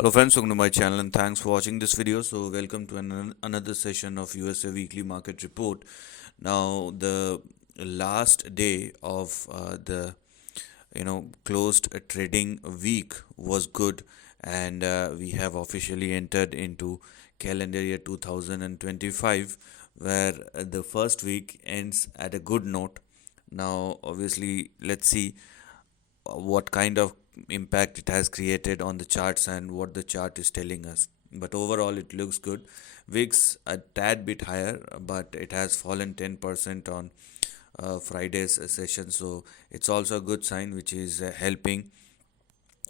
Hello friends, welcome to my channel and thanks for watching this video. So welcome to another session of USA Weekly Market Report. Now the last day of the closed trading week was good, and we have officially entered into calendar year 2025, where the first week ends at a good note. Now obviously let's see what kind of impact it has created on the charts and what the chart is telling us. But overall, it looks good. VIX a tad bit higher, but it has fallen 10% on Friday's session. So it's also a good sign, which is helping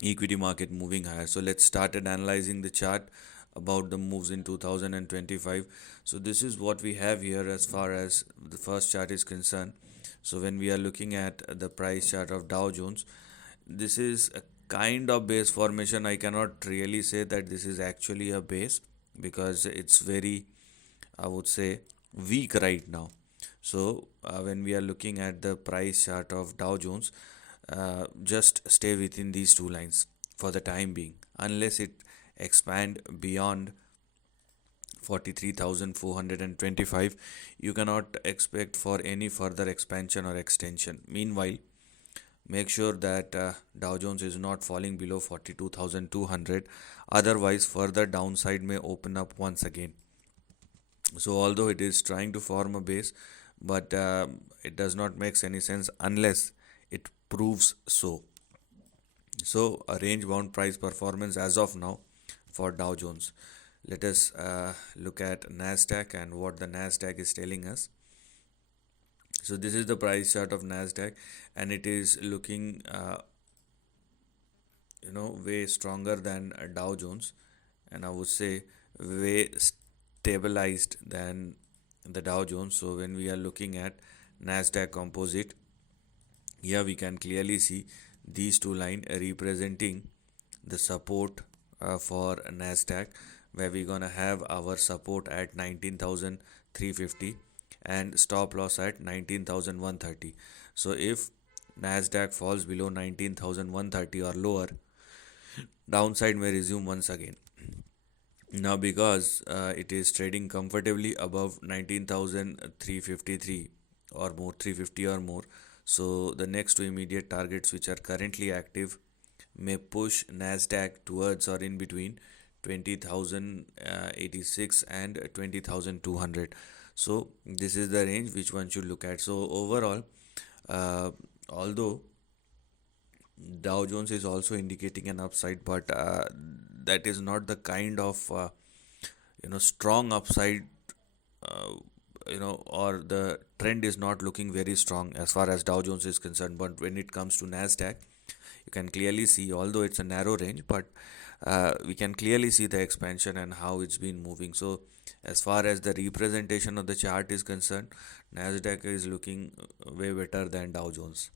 equity market moving higher. So let's start at analyzing the chart about the moves in 2025. So this is what we have here as far as the first chart is concerned. So when we are looking at the price chart of Dow Jones, this is a kind of base formation. I cannot really say that this is actually a base because it's very, I would say, weak right now. So when we are looking at the price chart of Dow Jones, just stay within these two lines for the time being, unless it expand beyond 43,425. You cannot expect for any further expansion or extension. Meanwhile, make sure that Dow Jones is not falling below 42,200, otherwise further downside may open up once again. So although it is trying to form a base, but it does not make any sense unless it proves so. So a range bound price performance as of now for Dow Jones. Let us look at Nasdaq and what the Nasdaq is telling us. So this is the price chart of Nasdaq, and it is looking way stronger than Dow Jones, and I would say way stabilized than the Dow Jones. So when we are looking at Nasdaq Composite, here we can clearly see these two lines representing the support for Nasdaq, where we're gonna have our support at 19,350 and stop loss at 19,130. So if Nasdaq falls below 19,130 or lower, downside may resume once again. Now because it is trading comfortably above 19,353 or more, 350 or more, so the next two immediate targets which are currently active may push Nasdaq towards or in between 20,086 and 20,200. So this is the range which one should look at. So overall, although Dow Jones is also indicating an upside, but that is not the kind of strong upside. Or the trend is not looking very strong as far as Dow Jones is concerned. But when it comes to Nasdaq, you can clearly see, although it's a narrow range, but we can clearly see the expansion and how it's been moving. So as far as the representation of the chart is concerned, Nasdaq is looking way better than Dow Jones.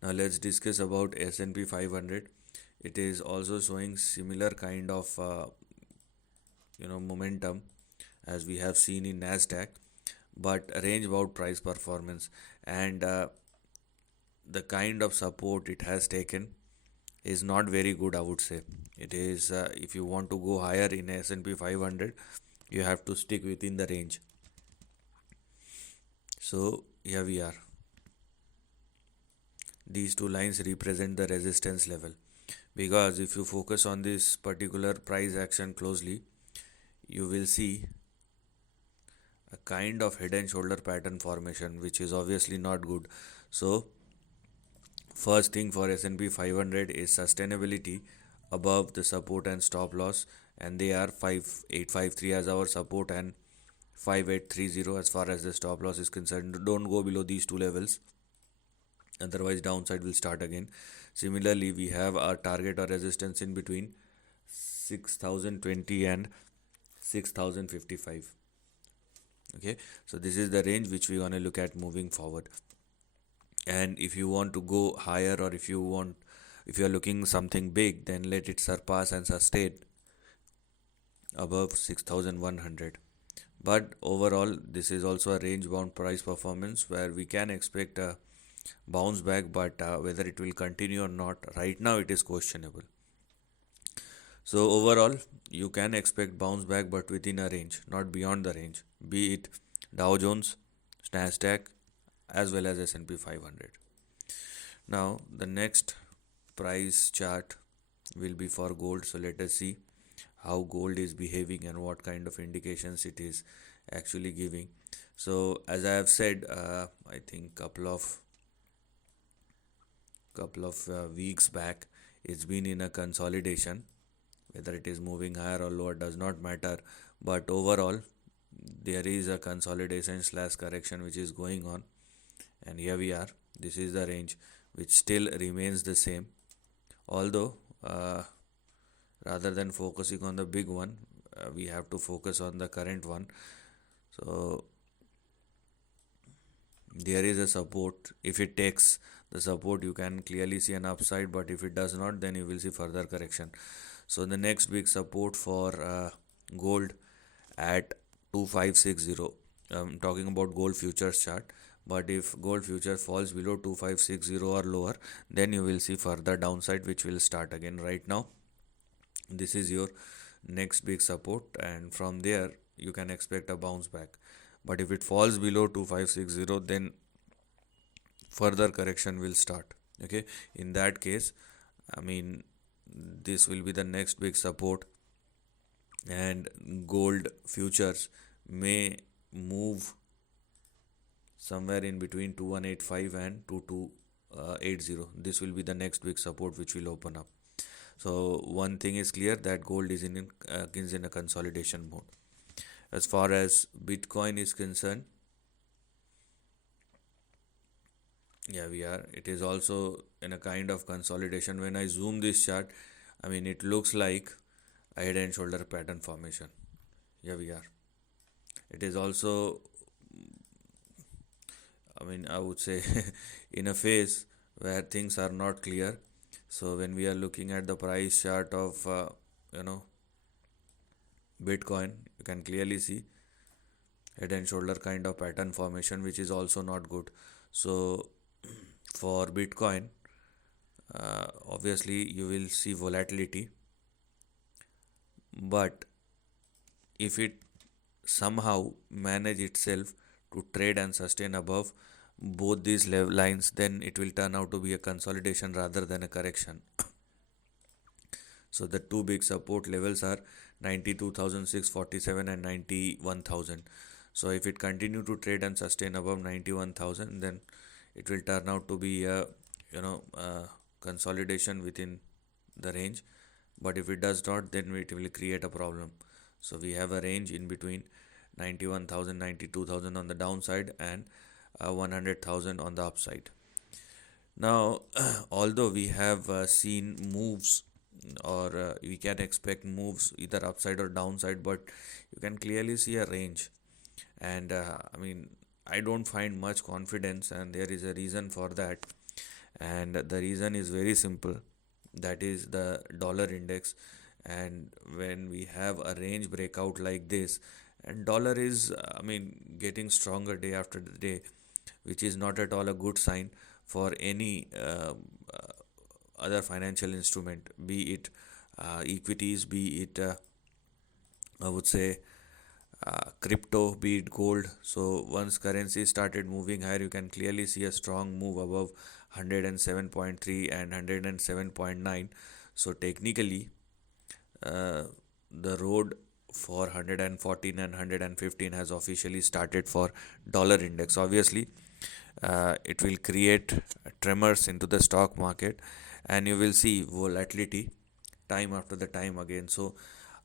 Now let's discuss about S&P 500. It is also showing similar kind of momentum as we have seen in Nasdaq, but range bound price performance, and the kind of support it has taken is not very good, I would say. It is if you want to go higher in S&P 500, you have to stick within the range. So here we are. These two lines represent the resistance level, because if you focus on this particular price action closely, you will see a kind of head and shoulder pattern formation, which is obviously not good. So first thing for S&P 500 is sustainability above the support and stop loss, and they are 5853 as our support and 5830 as far as the stop loss is concerned. Don't go below these two levels, otherwise downside will start again. Similarly, we have our target or resistance in between 6020 and 6055. Okay, so this is the range which we're going to look at moving forward. And if you want to go higher, or if you are looking something big, then let it surpass and sustain above 6100. But overall, this is also a range bound price performance where we can expect a bounce back, but whether it will continue or not, right now it is questionable. So overall, you can expect bounce back, but within a range, not beyond the range, be it Dow Jones, Nasdaq, as well as S&P 500. Now the next price chart will be for gold. So let us see how gold is behaving and what kind of indications it is actually giving. So as I have said, I think couple of weeks back, it's been in a consolidation. Whether it is moving higher or lower does not matter, but overall there is a consolidation slash correction which is going on, and here we are. This is the range which still remains the same, although rather than focusing on the big one, we have to focus on the current one. So there is a support. If it takes the support, you can clearly see an upside, but if it does not, then you will see further correction. So the next big support for gold at 2560. I'm talking about gold futures chart, but if gold futures falls below 2560 or lower, then you will see further downside, which will start again. Right now this is your next big support, and from there you can expect a bounce back. But if it falls below 2560, then further correction will start. Okay, in that case, I mean, this will be the next big support, and gold futures may move somewhere in between 2185 and 2280. This will be the next big support which will open up. So one thing is clear, that gold is in a consolidation mode. As far as Bitcoin is concerned, yeah, we are. It is also in a kind of consolidation. When I zoom this chart, I mean, it looks like a head and shoulder pattern formation. Yeah, we are. It is also, I mean, I would say in a phase where things are not clear. So when we are looking at the price chart of you know Bitcoin, you can clearly see head and shoulder kind of pattern formation, which is also not good. So for Bitcoin, obviously you will see volatility, but if it somehow manage itself to trade and sustain above both these lines, then it will turn out to be a consolidation rather than a correction. So the two big support levels are 92,647 and 91,000. So if it continue to trade and sustain above 91,000, then it will turn out to be a consolidation within the range. But if it does not, then it will create a problem. So we have a range in between 91,000, 92,000 on the downside, and 100,000 on the upside. Now, although we have seen moves, or we can expect moves either upside or downside, but you can clearly see a range. And I mean, I don't find much confidence, and there is a reason for that. And the reason is very simple, that is the dollar index. And when we have a range breakout like this, and dollar is getting stronger day after day, which is not at all a good sign for any other financial instrument, be it equities, be it I would say crypto, be it gold. So once currency started moving higher, you can clearly see a strong move above 107.3 and 107.9. So technically, the road for 114 and 115 has officially started for dollar index. Obviously, it will create tremors into the stock market, and you will see volatility time after the time again. So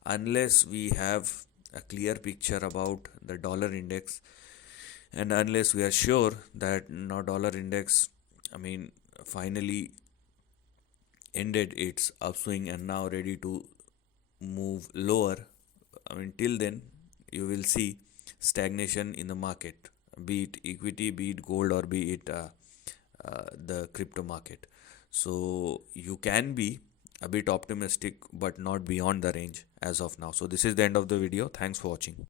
unless we have a clear picture about the dollar index, and unless we are sure that now dollar index, finally ended its upswing and now ready to move lower, till then you will see stagnation in the market, be it equity, be it gold, or be it the crypto market. So you can be a bit optimistic, but not beyond the range as of now. So this is the end of the video. Thanks for watching.